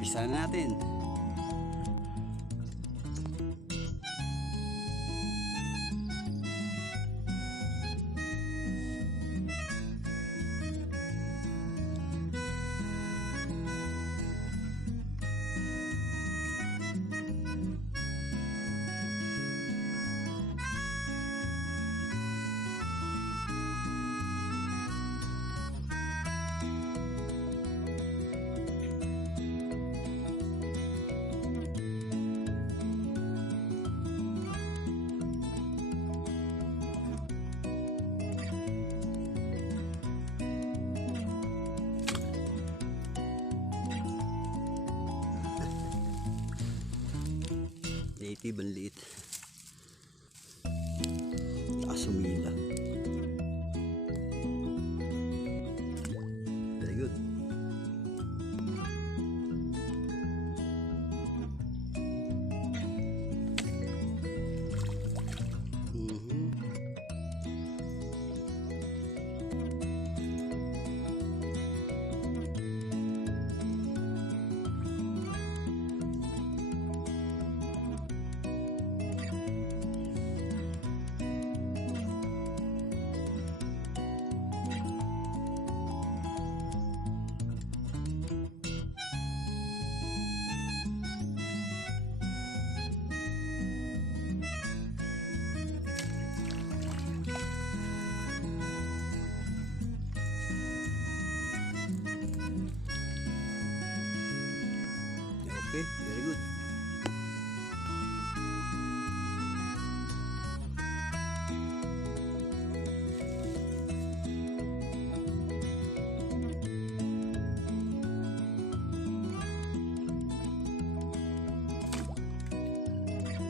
Umpisa na natin. Native ang liit. Asumila. Very good. Okay, very good.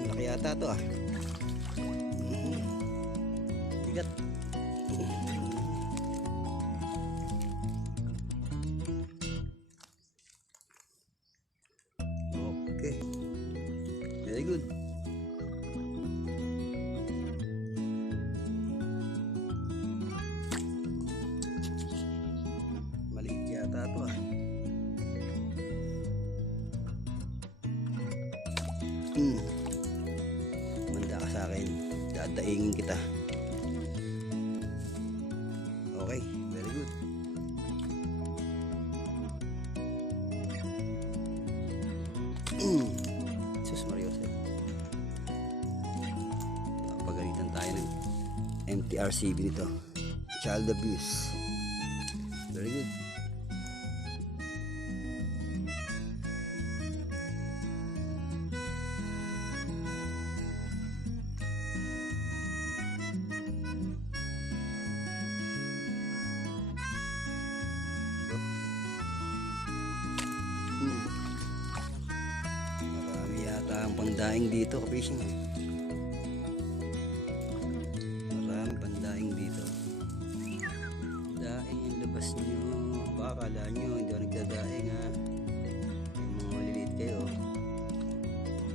Laki yata to ah. Bigat. Okay, very good. Maliit yata ito ah. Manda ka sa akin, dadaingin kita. Okay, very good. Sus Mario, pagalitan tayo ng MTRCB nito. Child abuse. Very good. Ang pandaing dito, kapishing. Maraming pandaing dito. Daing yung labas nyo. Baka akala nyo hindi ako nagdadaing ha. Yung mga maliliit kayo.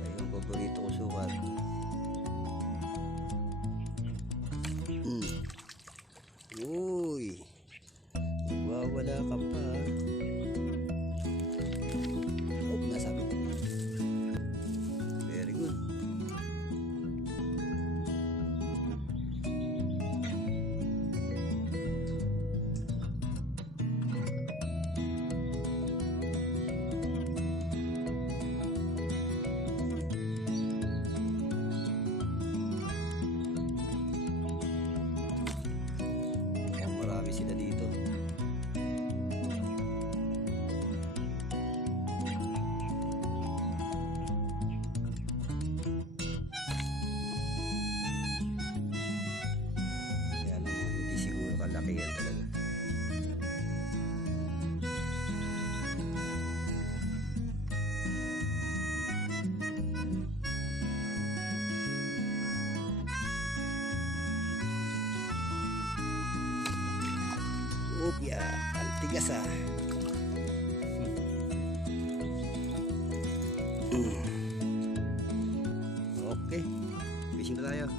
Ayun, paborito ko sukat. Uy, wawala ka pa. Oh, nasabi ko. Sila dito. Kaya lang hindi siguro kalaki yan talaga. Opya, antigas ah. Okay, fishing na tayo.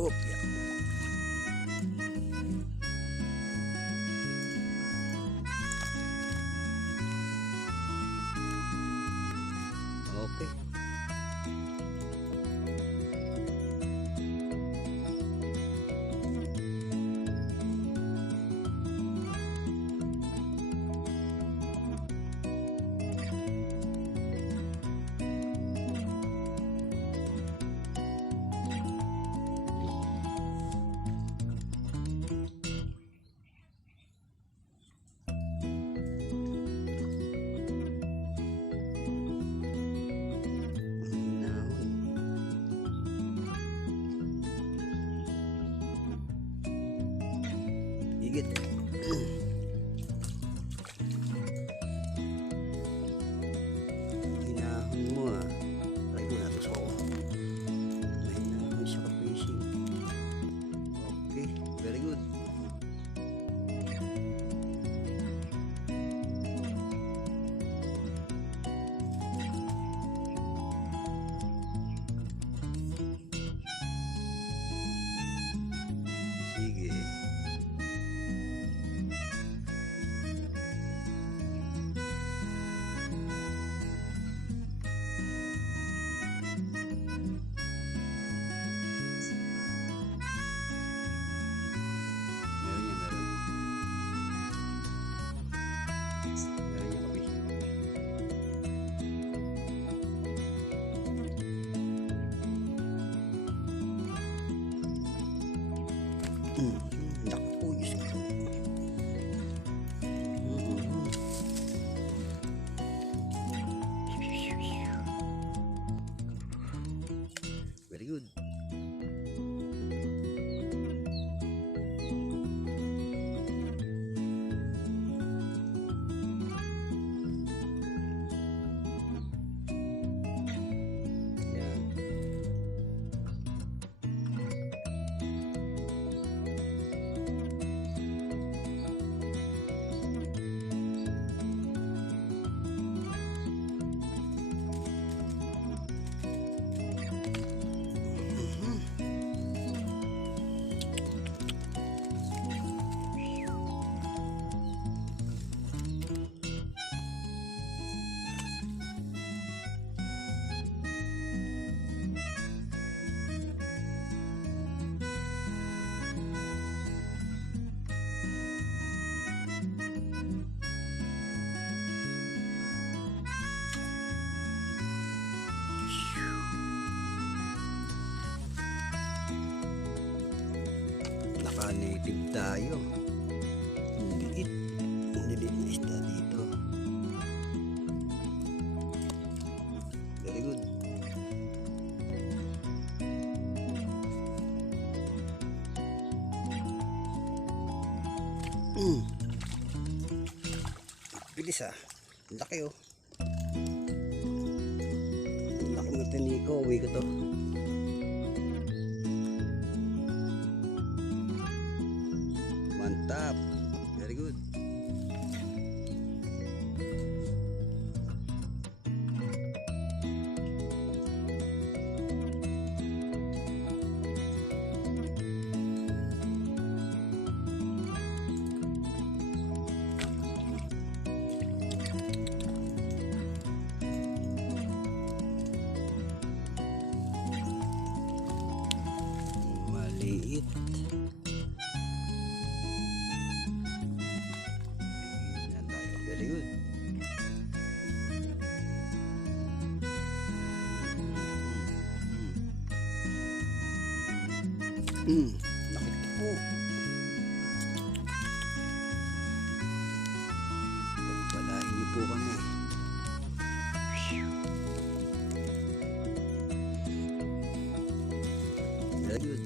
Oh, yeah. Okay. Higit. Hinahon mo ah. Try mo natin sa ako. Hinahon siya ka-fishing. Okay, very good. Sige. Naku, Diyos ko. Very good. Yan. Naka-native tayo. Liit. Liit na isda dito. Very good. Bilis ah. Laki oh. Laki ng tiniko. Uwi ko to. Mantap. Very good. Maliit. Very good. Nakita po. Pagpalain niyo po kami. Very good.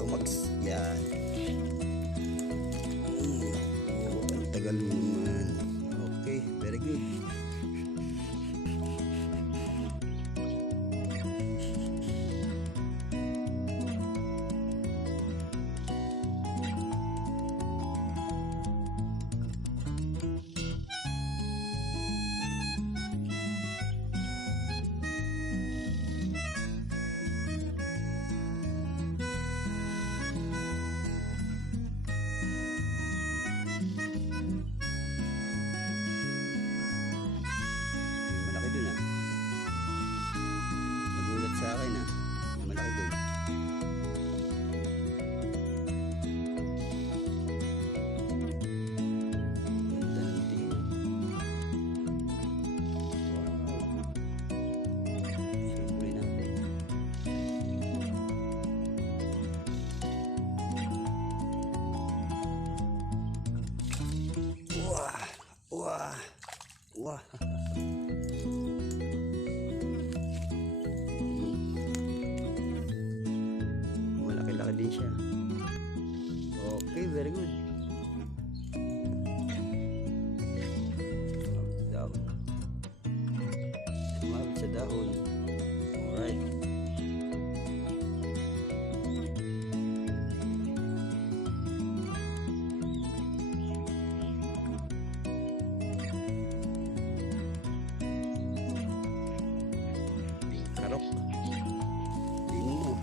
ayaw yan. Ang tagal mo naman. Okay, very good. Nagulat sa akin malaki dun. Ganda ng tingin. Wow. Siyempre natin. Wah! Wah! Wah! Malaki din siya. Okay, very good. Sumabit sa dahon. Alright. Karok. Tingin mo.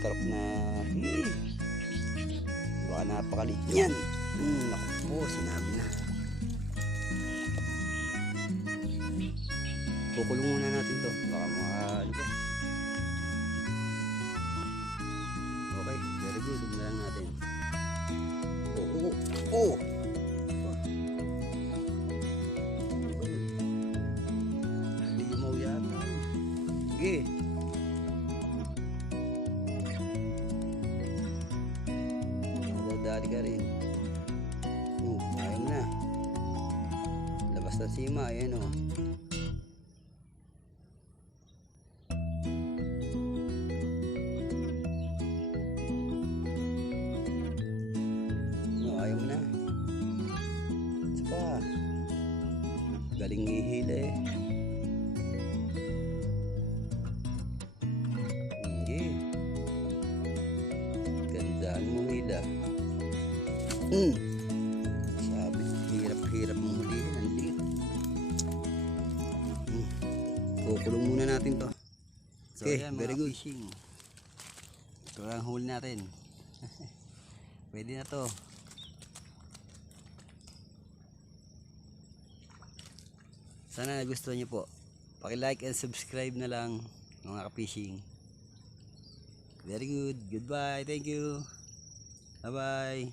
Karok na baka napakaliit yan. Naku po, sinabi na. Kukulong muna natin to, baka ano ba. Okay, very good. Huwag na lang natin. Oh halimaw yata. Sige. Dali ka rin. Ayaw mo na. Labas na sima. Ayan o. Ayaw mo na. Isa pa. Galing ihila eh. Hindi. Gandaan mo hila. Sabi, hirap mong hulihin. Ang liit. Kukulong muna natin to. So, okay, very good. Fishing. Ito lang huli natin. Pwede na to. Sana gusto niyo po. Paki-like and subscribe na lang mga ka-fishing. Very good. Goodbye. Thank you. Bye-bye.